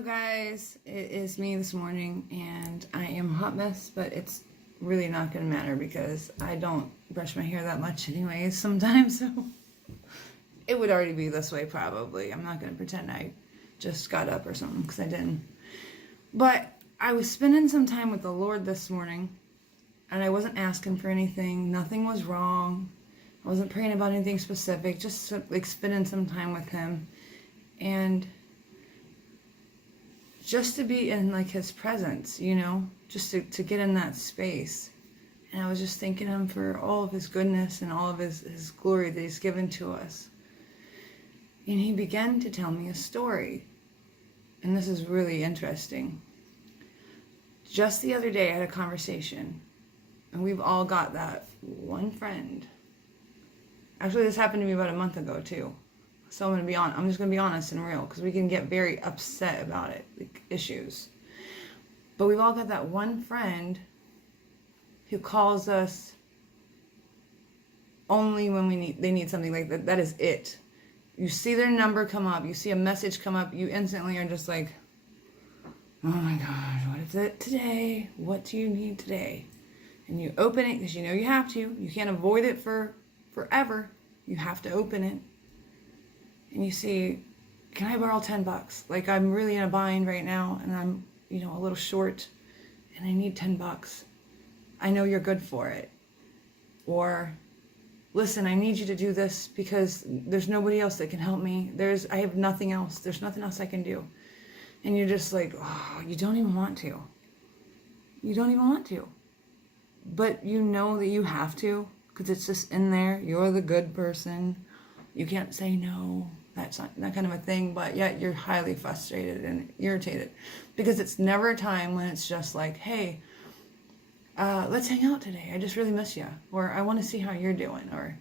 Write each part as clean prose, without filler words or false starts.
Hello guys, it is me this morning and I am a hot mess, but it's really not going to matter because I don't brush my hair that much anyways sometimes, so it would already be this way probably. I'm not going to pretend I just got up or something because I didn't. But I was spending some time with the Lord this morning and I wasn't asking for anything. Nothing was wrong. I wasn't praying about anything specific, just like spending some time with Him. And just to be in like His presence, you know, just to get in that space. And I was just thanking Him for all of His goodness and all of His glory that He's given to us. And He began to tell me a story. And this is really interesting. Just the other day I had a conversation. And we've all got that one friend. Actually, this happened to me about a month ago too. So I'm just going to be honest and real, because we can get very upset about it, like issues. But we've all got that one friend who calls us only when they need something. Like that. That is it. You see their number come up, you see a message come up, you instantly are just like, oh my gosh, what is it today? What do you need today? And you open it because you know you have to. You can't avoid it for forever. You have to open it. And you see, can I borrow $10? Like I'm really in a bind right now and I'm, a little short and I need $10. I know you're good for it. Or, listen, I need you to do this because there's nobody else that can help me. I have nothing else. There's nothing else I can do. And you're just like, oh, you don't even want to. You don't even want to. But you know that you have to because it's just in there. You're the good person. You can't say no. That's not that kind of a thing, but yet you're highly frustrated and irritated because it's never a time when it's just like, hey, let's hang out today. I just really miss you. Or I want to see how you're doing. Or,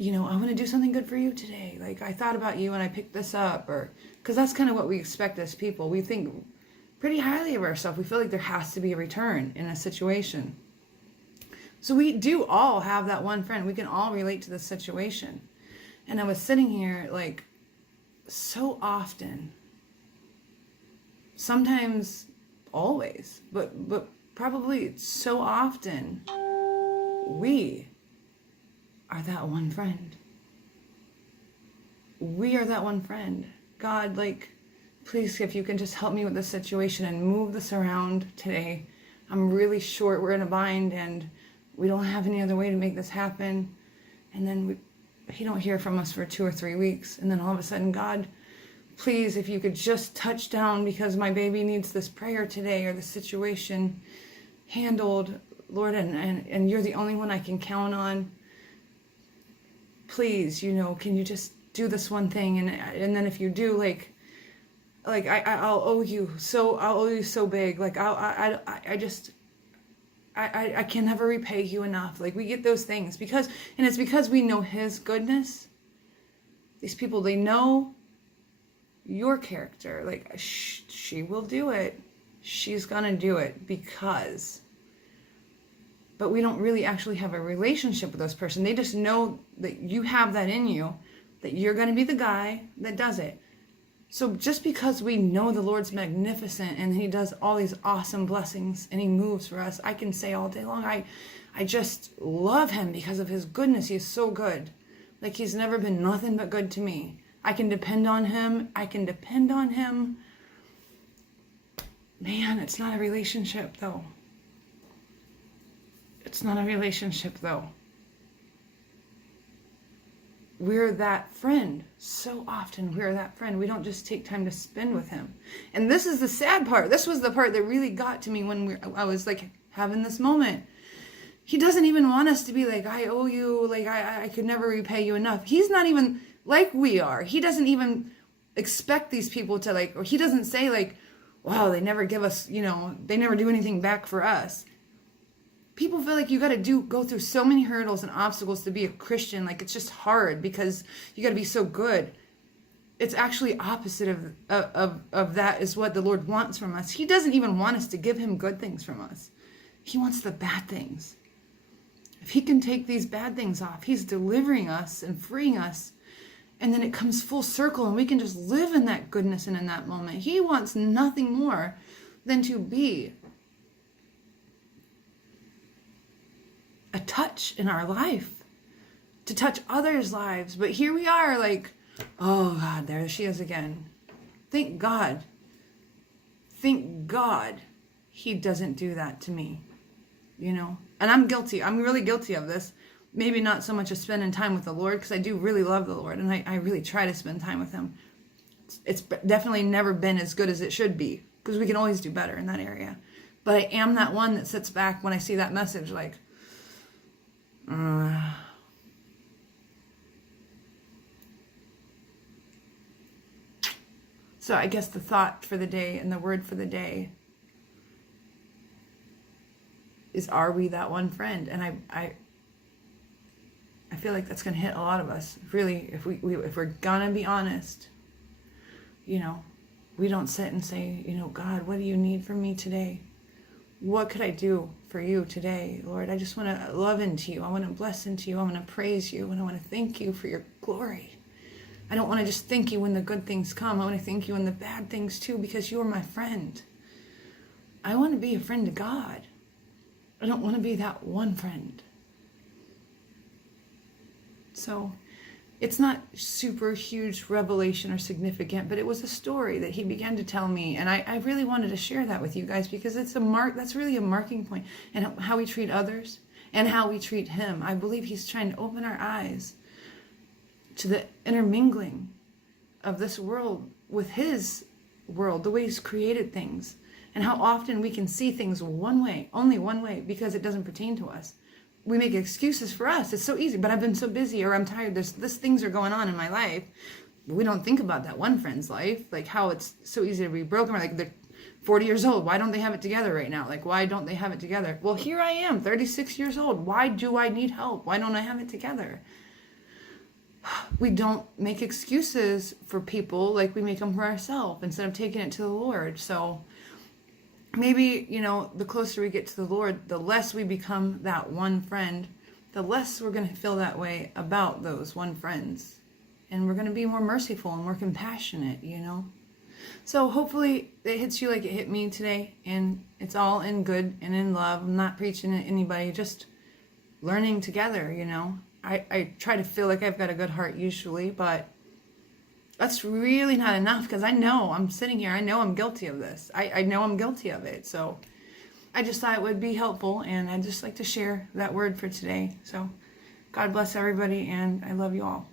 I want to do something good for you today. Like I thought about you and I picked this up. Or because that's kind of what we expect as people. We think pretty highly of ourselves. We feel like there has to be a return in a situation. So we do all have that one friend. We can all relate to this situation. And I was sitting here like so often, sometimes always, but probably so often, we are that one friend. We are that one friend. God, please, if you can just help me with this situation and move this around today. I'm really short. We're in a bind and we don't have any other way to make this happen. And then He don't hear from us for 2 or 3 weeks. And then all of a sudden, God, please, if you could just touch down because my baby needs this prayer today or the situation handled, Lord, and you're the only one I can count on. Please, can you just do this one thing? And then if you do, I'll owe you so big. I can never repay you enough. Like we get those things it's because we know His goodness. These people, they know your character. Like she will do it. She's gonna do it but we don't really actually have a relationship with this person. They just know that you have that in you, that you're gonna be the guy that does it. So just because we know the Lord's magnificent and He does all these awesome blessings and He moves for us, I can say all day long, I just love Him because of His goodness. He's so good. Like He's never been nothing but good to me. I can depend on Him. Man, it's not a relationship though. We're that friend. So often we're that friend. We don't just take time to spend with Him. And this is the sad part. This was the part that really got to me when I was like having this moment. He doesn't even want us to be like, I owe you, like I could never repay you enough. He's not even like we are. He doesn't even expect these people to or He doesn't say like, wow, they never give us, they never do anything back for us. People feel like you got to go through so many hurdles and obstacles to be a Christian. Like it's just hard because you got to be so good. It's actually opposite of that is what the Lord wants from us. He doesn't even want us to give Him good things from us. He wants the bad things. If He can take these bad things off, He's delivering us and freeing us And then it comes full circle and we can just live in that goodness and in that moment. He wants nothing more than to be a touch in our life, to touch others' lives. But here we are like, oh God, there she is again. Thank God. Thank God he doesn't do that to me, you know? And I'm guilty. I'm really guilty of this. Maybe not so much of spending time with the Lord, because I do really love the Lord and I really try to spend time with him. It's definitely never been as good as it should be, because we can always do better in that area. But I am that one that sits back when I see that message like, So I guess the thought for the day and the word for the day is, are we that one friend? And I feel like that's going to hit a lot of us. Really, if we're going to be honest, you know, we don't sit and say, you know, God, what do you need from me today? What could I do for you today, Lord? I just want to love into you. I want to bless into you. I want to praise you. And I want to thank you for your glory. I don't want to just thank you when the good things come. I want to thank you in the bad things too, because you are my friend. I want to be a friend to God. I don't want to be that one friend. So it's not super huge revelation or significant, but it was a story that he began to tell me. And I really wanted to share that with you guys, because it's that's really a marking point in how we treat others and how we treat him. I believe he's trying to open our eyes to the intermingling of this world with his world, the way he's created things, and how often we can see things one way, only one way, because it doesn't pertain to us. We make excuses for us. It's so easy, but I've been so busy, or I'm tired. These things are going on in my life. We don't think about that one friend's life, like how it's so easy to be broken. We're like, they're 40 years old. Why don't they have it together right now? Like, why don't they have it together? Well, here I am, 36 years old. Why do I need help? Why don't I have it together? We don't make excuses for people like we make them for ourselves, instead of taking it to the Lord. So maybe, you know, the closer we get to the Lord, the less we become that one friend, the less we're going to feel that way about those one friends. And we're going to be more merciful and more compassionate, you know. So hopefully it hits you like it hit me today, and it's all in good and in love. I'm not preaching at anybody, just learning together, you know. I try to feel like I've got a good heart usually, but that's really not enough, because I know I'm sitting here. I know I'm guilty of this. I know I'm guilty of it. So I just thought it would be helpful, and I'd just like to share that word for today. So God bless everybody, and I love you all.